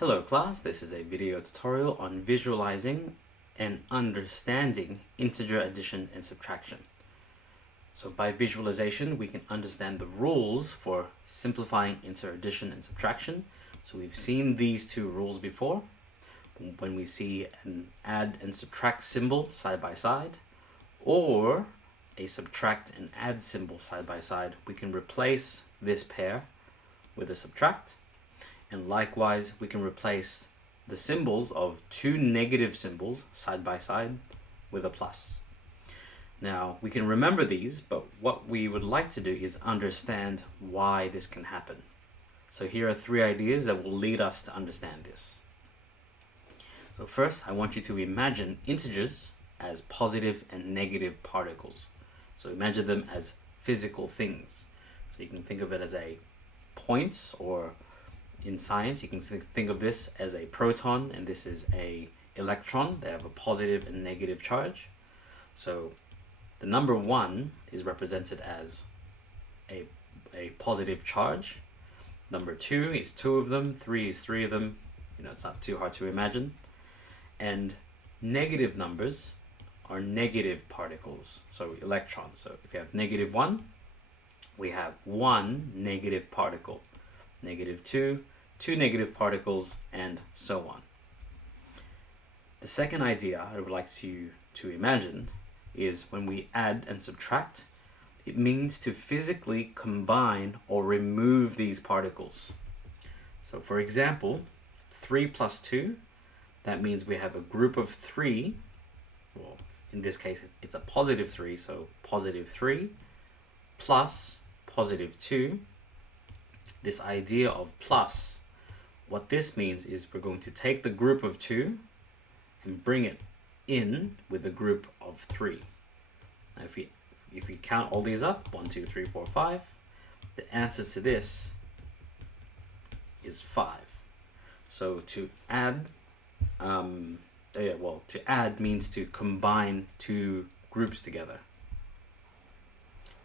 Hello class, this is a video tutorial on visualizing and understanding integer addition and subtraction. So by visualization, we can understand the rules for simplifying integer addition and subtraction. So we've seen these two rules before. When we see an add and subtract symbol side by side, or a subtract and add symbol side by side, we can replace this pair with a subtract. And likewise, we can replace the symbols of two negative symbols side by side with a plus. Now, we can remember these, but what we would like to do is understand why this can happen. So here are three ideas that will lead us to understand this. So first, I want you to imagine integers as positive and negative particles. So imagine them as physical things. So you can think of it as a points, or in science, you can think of this as a proton, and this is a electron. They have a positive and negative charge. So the number 1 is represented as a positive charge. Number 2 is 2 of them. 3 is 3 of them. It's not too hard to imagine. And negative numbers are negative particles, so electrons. So if you have -1, we have 1 negative particle. -2, 2 negative particles, and so on. The second idea I would like to imagine is when we add and subtract, it means to physically combine or remove these particles. So for example, 3 plus 2, that means we have a group of 3. Well, in this case, it's a positive 3, so positive 3 plus positive 2. This idea of plus, what this means is we're going to take the group of 2 and bring it in with the group of 3. Now if we count all these up, 1, 2, 3, 4, 5, the answer to this is 5. So to add, to add means to combine two groups together.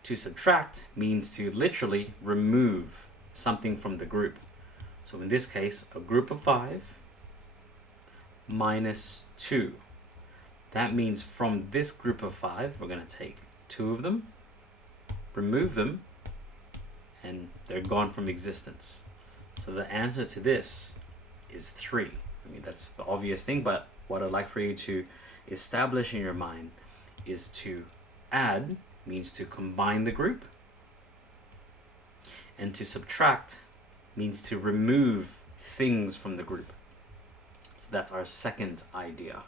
To subtract means to literally remove something from the group. So in this case, a group of 5 minus 2. That means from this group of 5, we're going to take 2 of them, remove them, and they're gone from existence. So the answer to this is 3. I mean, that's the obvious thing, but what I'd like for you to establish in your mind is to add means to combine the group, and to subtract means to remove things from the group. So that's our second idea.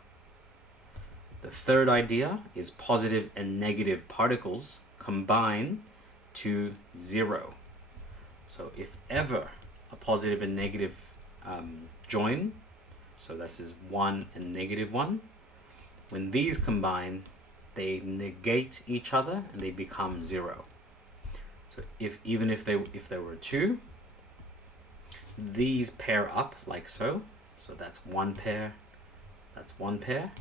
The third idea is positive and negative particles combine to 0. So if ever a positive and negative join, so this is 1 and -1, when these combine, they negate each other and they become 0. So even if there were 2, these pair up like so. So that's 1 pair, that's 1 pair.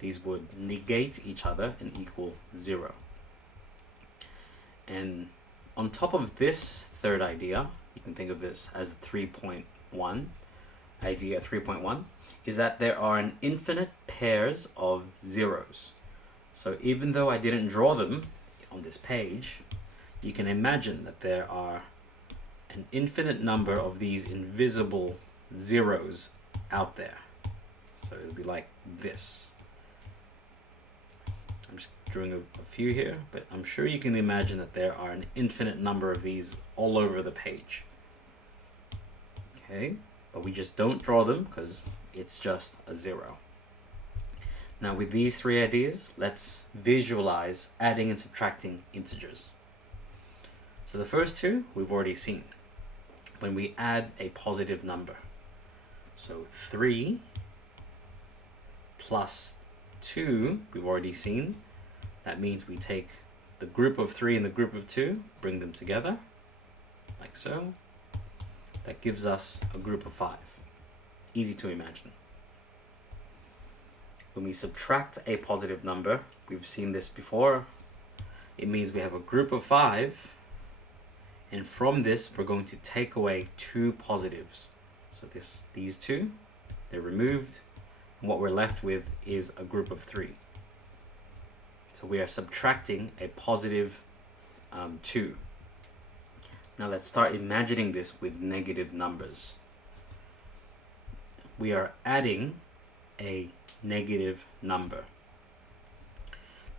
These would negate each other and equal 0. And on top of this third idea, you can think of this as 3.1. Idea 3.1 is that there are an infinite pairs of zeros. So even though I didn't draw them on this page, you can imagine that there are an infinite number of these invisible zeros out there. So it'll be like this. I'm just drawing a few here, but I'm sure you can imagine that there are an infinite number of these all over the page. Okay, but we just don't draw them because it's just a 0. Now with these three ideas, let's visualize adding and subtracting integers. So the first two we've already seen. When we add a positive number, so 3 plus 2, we've already seen. That means we take the group of 3 and the group of 2, bring them together, like so. That gives us a group of 5. Easy to imagine. When we subtract a positive number, we've seen this before, it means we have a group of 5, and from this we're going to take away 2 positives. So these two, they're removed. And what we're left with is a group of 3. So we are subtracting a positive 2. Now let's start imagining this with negative numbers. We are adding a negative number.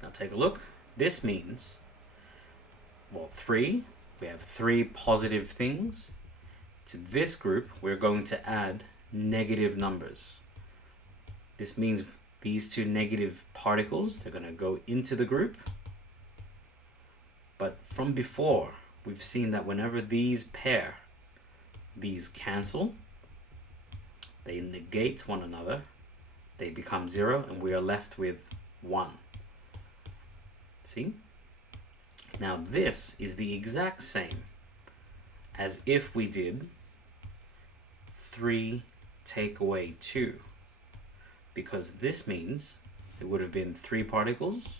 Now take a look. This means, well, 3, we have 3 positive things. To this group, we're going to add negative numbers. This means these 2 negative particles, they're going to go into the group. But from before, we've seen that whenever these pair, these cancel, they negate one another, they become 0, and we are left with 1. See? Now this is the exact same as if we did 3 take away 2, because this means there would have been 3 particles,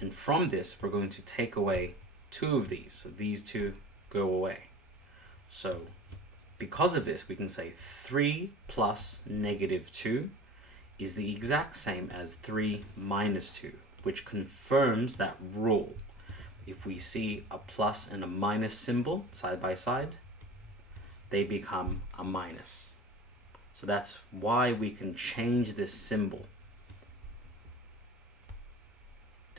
and from this we're going to take away 2 of these, so these 2 go away. So because of this, we can say 3 plus negative 2 is the exact same as 3 minus 2, which confirms that rule. If we see a plus and a minus symbol side by side, they become a minus. So that's why we can change this symbol.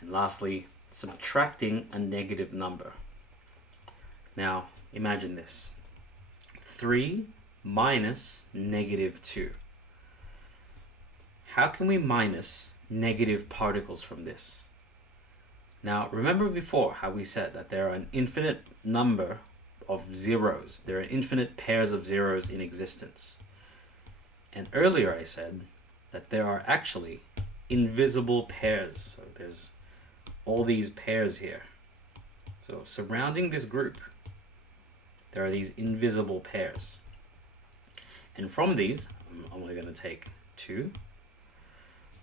And lastly, subtracting a negative number. Now, imagine this. 3 minus negative 2. How can we minus negative particles from this? Now, remember before how we said that there are an infinite number of zeros. There are infinite pairs of zeros in existence. And earlier I said that there are actually invisible pairs. So there's all these pairs here. So surrounding this group, there are these invisible pairs. And from these, I'm only going to take 2.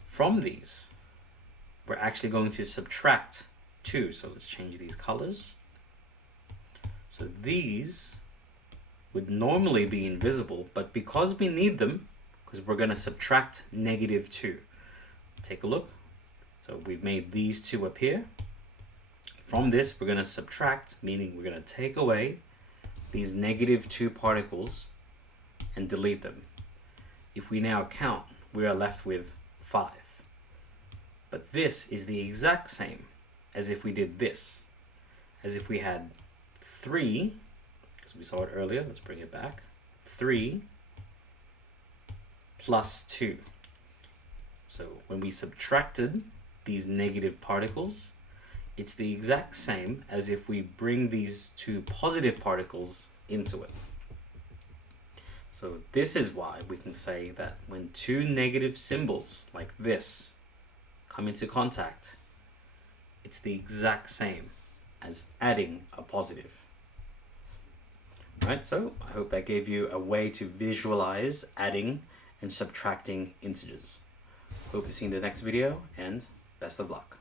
From these, we're actually going to subtract 2. So let's change these colors. So these would normally be invisible, but because we need them, because we're going to subtract negative 2. Take a look. So we've made these 2 appear. From this, we're going to subtract, meaning we're going to take away these negative 2 particles and delete them. If we now count, we are left with 5. But this is the exact same as if we did this. As if we had 3, because we saw it earlier, let's bring it back. 3 plus 2. So when we subtracted these negative particles, it's the exact same as if we bring these 2 positive particles into it. So this is why we can say that when 2 negative symbols like this come into contact, it's the exact same as adding a positive. Right, so I hope that gave you a way to visualize adding and subtracting integers. Hope to see you in the next video, and best of luck.